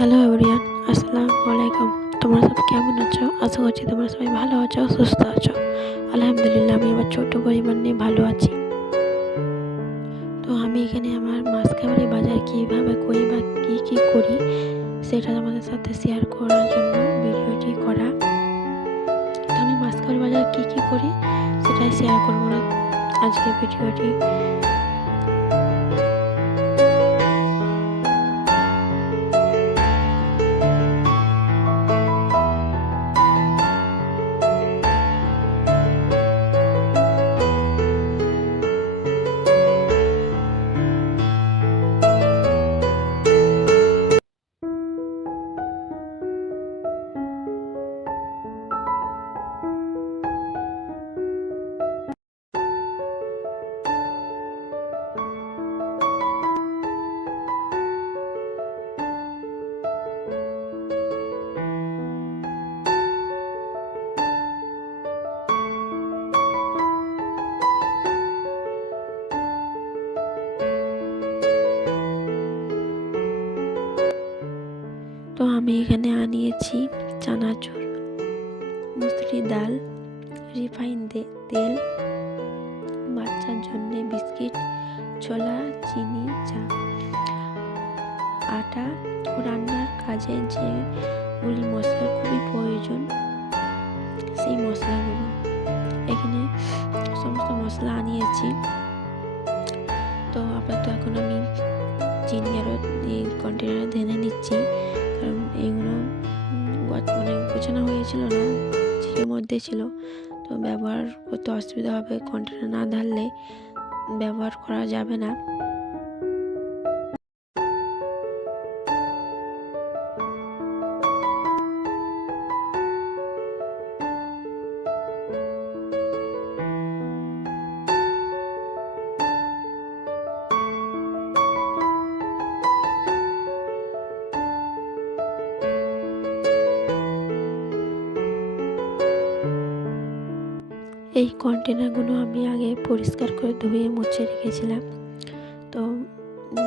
Hello everyone আসসালামু আলাইকুম তোমরা সব কেমন আছো? আশা করছি তোমরা সবাই ভালো আছো, সুস্থ আছো। আলহামদুলিল্লাহ, আমি আমার ছোট্ট পরিবার নিয়ে ভালো আছি। তো আমি এখানে আমার মাসকাবারি বাজার কীভাবে করি বা কী কী করি, সেটা তোমাদের সাথে শেয়ার করার জন্য ভিডিওটি করা। তো আমি মাসকাবারি বাজার কী কী করি, সেটাই শেয়ার করব না। আজকে ভিডিওটি তো আমি এখানে আনিয়েছি চানাচুর, মুসুরি ডাল, রিফাইন তেল, বাচ্চার জন্য বিস্কিট, ছোলা, চিনি, চা, আটা। রান্নার কাজে যেগুলি মশলা খুবই প্রয়োজন, সেই মশলাগুলো। এখানে সমস্ত মশলা আনিয়েছি। তো আপাতত এখন আমি চিনি আরও এই কন্টেনারে ঢেলে নিচ্ছি। কারণ এইগুলো মানে গোছানো হয়েছিল না ছিটের মধ্যে ছিল। তো ব্যবহার করতে অসুবিধা হবে কন্টেনার না ঢাললে ব্যবহার করা যাবে না। এই কন্টেনারগুলো আমি আগে পরিষ্কার করে ধুয়ে মুছে রেখেছিলাম। তো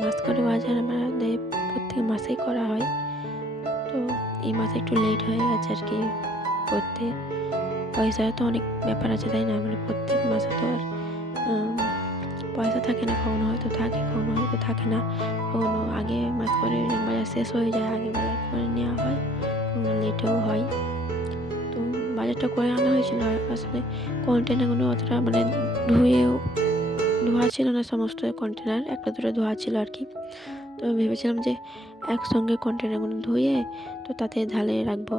মাছ করে বাজার আমাদের প্রত্যেক মাসেই করা হয়। তো এই মাসে একটু লেট হয়ে গেছে আর কি করতে। পয়সা তো অনেক ব্যাপার আছে, তাই না? মানে প্রত্যেক মাসে তো আর পয়সা থাকে না কখনো, হয়তো থাকে, কখনো হয়তো থাকে না। কখনো আগে মাস করে বাজার শেষ হয়ে যায়, আগে বাজার করে নেওয়া হয়, কখনো লেটেও হয়। বাজারটা করে আনা হয়েছিল আর আসলে কন্টেনারগুলো অতটা মানে ধুয়েও, ধোয়া ছিল না সমস্ত কন্টেনার একটা দুটো ধোয়া ছিল আর কি। তো ভেবেছিলাম যে একসঙ্গে কন্টেনারগুলো ধুয়ে তো তাতে ঢালে রাখব।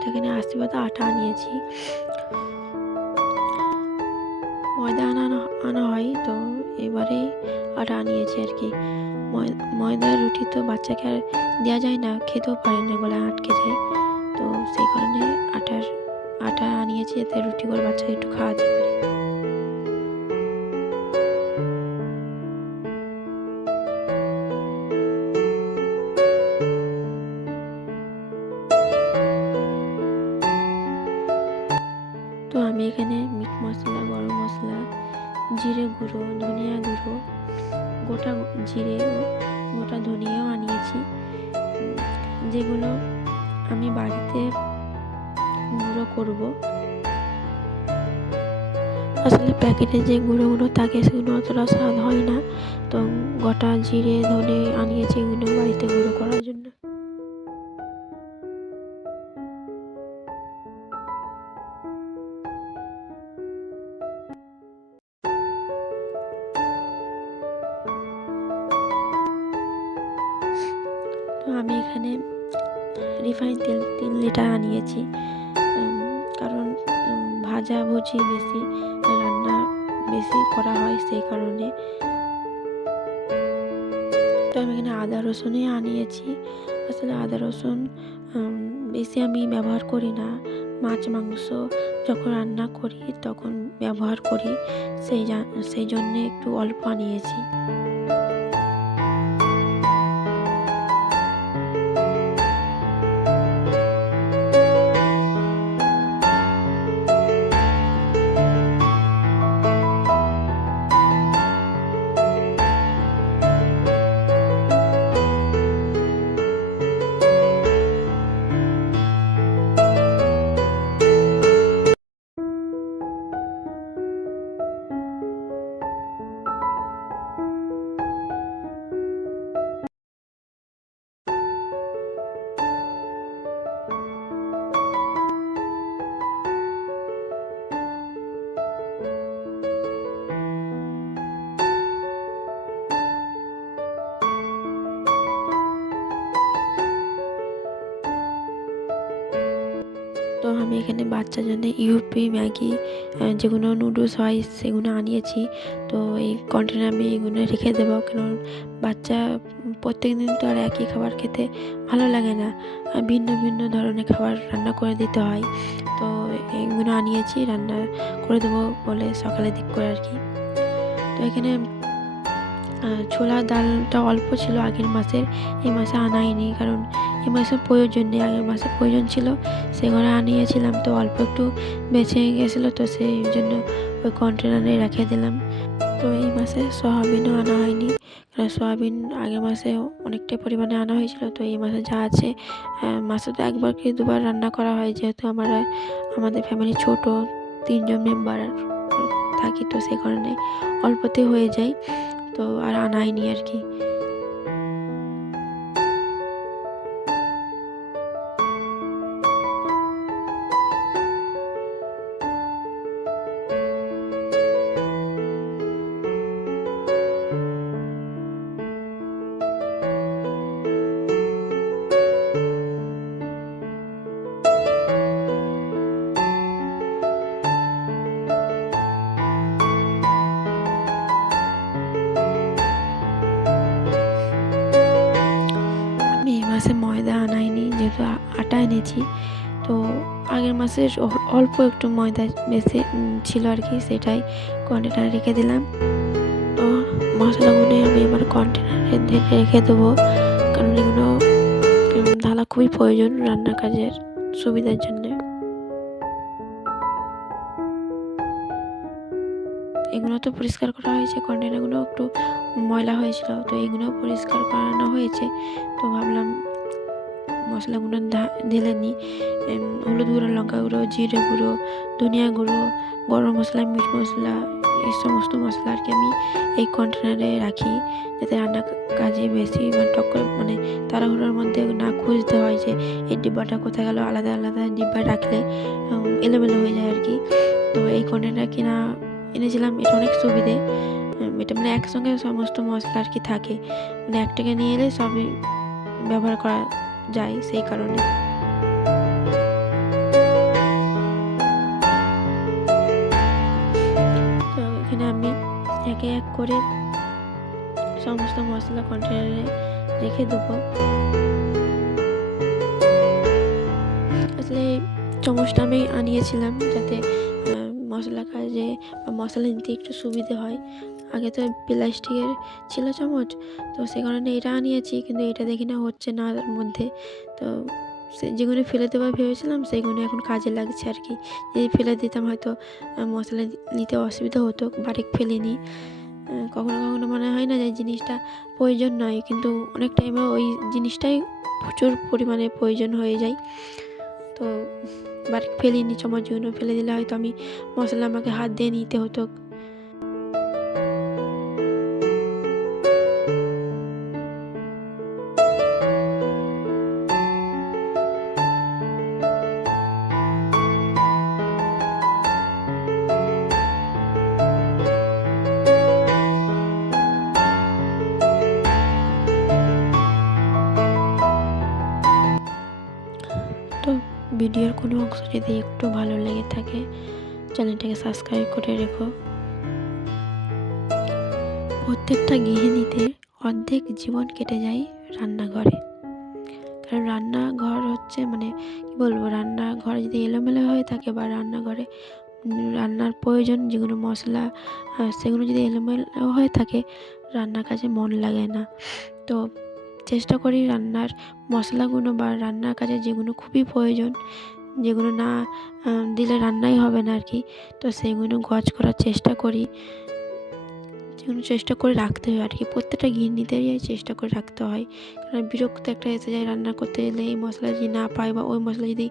সেখানে আশীর্বাদ আটা আনিয়েছি। ময়দা আনা আনা হয় তো এবারে আটা আনিয়েছি আর কি। ময়দার রুটি তো বাচ্চাকে আর দেওয়া যায় না, খেতেও পারে না গলায় আটকে যায়। তো সেই কারণে আটার, আটা আনিয়েছি যাতে রুটি করে বাচ্চাকে একটু খাওয়াতে পারি। তো আমি এখানে মিট মশলা, গরম মশলা, জিরে গুঁড়ো, ধনিয়া গুঁড়ো, গোটা জিরে, গোটা ধনিয়াও আনিয়েছি। যেগুলো আমি বাড়িতে করব। আসলে প্যাকেটে যে গুঁড়োগুলো থাকে সেগুলো অতটা স্বাদ হয় না। তো গোটা জিরে, ধনে আনিয়েছি এগুলো বাড়িতে গুঁড়ো করার জন্য। তো আমি এখানে রিফাইন তেল তিন লিটার আনিয়েছি। ভাজা ভুজি বেশি রান্না বেশি করা হয় সেই কারণে। তো আমি এখানে আদা রসুনই আনিয়েছি। আসলে আদা রসুন বেশি আমি ব্যবহার করি না। মাছ, মাংস যখন রান্না করি তখন ব্যবহার করি। সেই সেই জন্যে একটু অল্প আনিয়েছি। আমি এখানে বাচ্চার জন্য ইউপি ম্যাগি যেগুলো নুডলস হয় সেগুলো আনিয়েছি। তো এই কন্টেনারে আমি এগুলো রেখে দেবো। কারণ বাচ্চা প্রত্যেক দিন তো আর একই খাবার খেতে ভালো লাগে না। ভিন্ন ভিন্ন ধরনের খাবার রান্না করে দিতে হয়। তো এইগুলো আনিয়েছি, রান্না করে দেবো বলে সকালের দিক করে আর কি। তো এখানে ছোলা ডালটা অল্প ছিল আগের মাসের, এই মাসে আনাইনি কারণ এই মাসে প্রয়োজন নেই, আগের মাসে প্রয়োজন ছিল সেগুলো আনিয়েছিলাম তো অল্প একটু বেঁচে গেছিল তো সেই জন্য ওই কন্টেনারে রেখে দিলাম। তো এই মাসে সয়াবিনও আনা হয়নি, কারণ সয়াবিন আগের মাসে অনেকটাই পরিমাণে আনা হয়েছিল, তো এই মাসে যা আছে মাসে তো একবার কি দুবার রান্না করা হয়, যেহেতু আমরা, আমাদের ফ্যামিলি ছোট, তিনজন মেম্বার থাকি তো সেই কারণে অল্পতে হয়ে যায়। তো আর আনা আর কি। এনেছি। তো আগের মাসের অ- অল্প একটু ময়দা বেশি ছিল আর কি, সেটাই কন্টেনারে রেখে দিলাম। তো মশলাগুলো আমি আমার কন্টেনারে রেখে দেবো। কারণ এগুলো ঢালা খুবই প্রয়োজন রান্নার কাজের সুবিধার জন্যে। এগুলো তো পরিষ্কার করা হয়েছে কন্টেনারগুলো একটু ময়লা হয়েছিল, তো এগুলো পরিষ্কার করানো হয়েছে। তো ভাবলাম মশলাগুলো ঢেলে নিই। হলুদ গুঁড়ো, লঙ্কা গুঁড়ো, জিরে গুঁড়ো, ধনিয়া গুঁড়ো, গরম মশলা, মিট মশলা, এই সমস্ত মশলা আর কি আমি এই কন্টেনারে রাখি যাতে রান্না কাজে বেশি মানে টক্কর করে মানে তাড়াহুড়োর মধ্যে না খুঁজতে হয় যে এই ডিব্বাটা কোথায় গেল, আলাদা আলাদা ডিব্বায় রাখলে এলোমেলো হয়ে যায় আর কি তো এই কন্টেনার কিনা এনেছিলাম, এটা অনেক সুবিধে। এটা মানে একসঙ্গে সমস্ত মশলা আর কি থাকে। মানে একটাকে নিয়ে এলে সবই ব্যবহার করা যায় সেই কারণে। তো এখানে আমি একে এক করে সমস্ত মশলা কন্টেনারে রেখে দেবো। আসলে চামচটা আমি আনিয়েছিলাম যাতে মশলা কাজে বা মশলা নিতে একটু সুবিধে হয়। আগে তো প্লাস্টিকের ছিল চামচ, তো সে কারণে এটা আনিয়েছি, কিন্তু এটা দেখি না হচ্ছে না তার মধ্যে। তো সে যেগুলো ফেলে দেওয়া ভেবেছিলাম সেইগুলো এখন কাজে লাগছে আর কি। যদি ফেলে দিতাম হয়তো মশলা নিতে অসুবিধা হতো বাড়ি ফেলিনি। কখনো কখনো মনে হয় না যে জিনিসটা প্রয়োজন নয়, কিন্তু অনেক টাইমে ওই জিনিসটাই প্রচুর পরিমাণে প্রয়োজন হয়ে যায়। তো বাড়ি ফেলিনি চামচগুলো ফেলে দিলে হয়তো আমি মশলা আমাকে হাত দিয়ে নিতে হতো। যদি একটু ভালো লেগে থাকে, চ্যানেলটাকে সাবস্ক্রাইব করে রেখো। প্রত্যেকটা গৃহিণীতে অর্ধেক জীবন কেটে যায় রান্নাঘরে। কারণ রান্নাঘর হচ্ছে মানে কী বলব, রান্নাঘর যদি এলোমেলো হয়ে থাকে বা রান্নাঘরে রান্নার প্রয়োজন, যেগুলো মশলা সেগুলো যদি এলোমেলো হয়ে থাকে, রান্নার কাজে মন লাগে না। তো চেষ্টা করি রান্নার মশলাগুলো বা রান্নার কাজে যেগুলো খুবই প্রয়োজন যেগুলো না দিলে রান্নাই হবে না আর কি তো সেইগুলো গজ করার চেষ্টা করি। যেগুলো চেষ্টা করে রাখতে হয় আর কি প্রত্যেকটা গৃহিণীদেরই চেষ্টা করে রাখতে হয়। কারণ বিরক্ত একটা এসে যায় রান্না করতে গেলে, এই মশলা যদি না পাই বা ওই মশলা যদি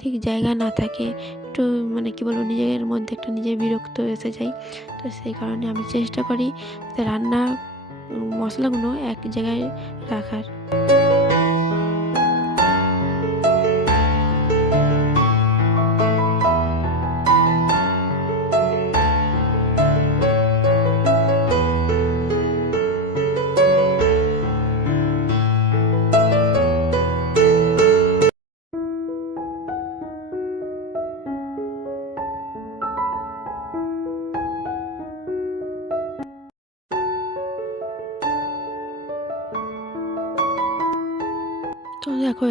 ঠিক জায়গা না থাকে, একটু মানে কী বলব, নিজের মধ্যে একটা নিজের বিরক্ত এসে যায়। তো সেই কারণে আমি চেষ্টা করি রান্না, মশলাগুলো এক জায়গায় রাখার।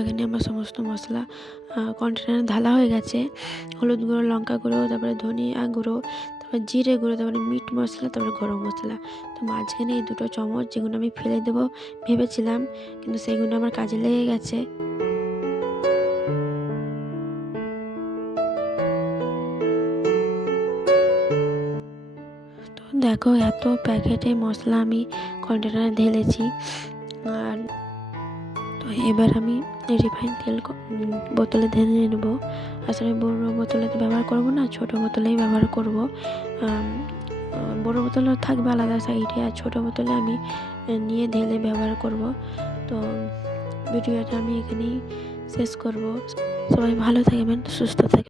এখানে আমার সমস্ত মশলা কন্টেনারে ঢালা হয়ে গেছে। হলুদ গুঁড়ো, লঙ্কা গুঁড়ো, তারপরে ধনিয়া গুঁড়ো, তারপরে জিরে গুঁড়ো, তারপরে মিট মশলা, তারপরে গরম মশলা। তো মাঝখানে এই দুটো চামচ যেগুলো আমি ফেলে দেবো ভেবেছিলাম, কিন্তু সেগুলো আমার কাজে লেগে গেছে। দেখো, এত প্যাকেটে মশলা আমি কন্টেনারে ঢেলেছি। আর তো এবার আমি রিফাইন তেল বোতলে ঢেলে নেব। আসলে বড় বোতলে তো ব্যবহার করব না, ছোটো বোতলেই ব্যবহার করব। বড় বোতলে থাকবে আলাদা সাইডে, আর ছোটো বোতলে আমি নিয়ে ঢেলে ব্যবহার করব। তো ভিডিওটা আমি এখানেই শেষ করব। সবাই ভালো থাকবেন, সুস্থ থাকবেন।